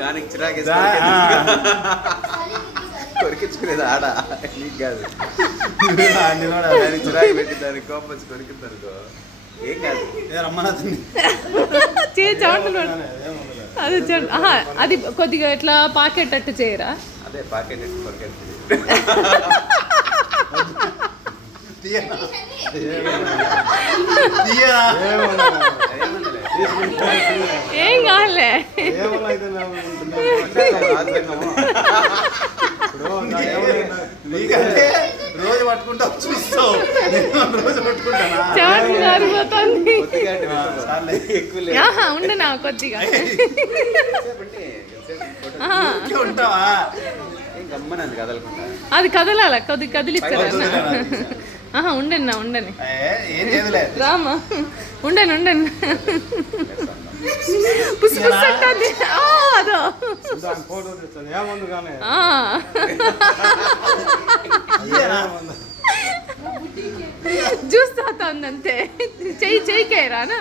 దానికి చిరాకు కొరికించుకునేది ఆడ నీకు కాదు. దానికి చిరాకు పెట్టి దానికి కోపం వచ్చి కొరికింది అనుకో ఏం కాదు. అది కొద్దిగా ఇట్లా పాకెట్టట్టు చేయరా? అదే పాకెట్ కొరికెట్టు ఏం కాలే. రోజు పట్టుకుంటా చూస్తావు, రోజు పట్టుకుంటానా? ఉండనా కొద్దిగా అది కదలాల కొద్దిగా కదిలిస్తారా? ఉండన్నా ఉండని రామా ఉండను ఉండను పుసి పుసి అంటుంది. అదో జ్యూస్ తాగుతా ఉందంతే. చెయ్యి చెయ్యికే రానా?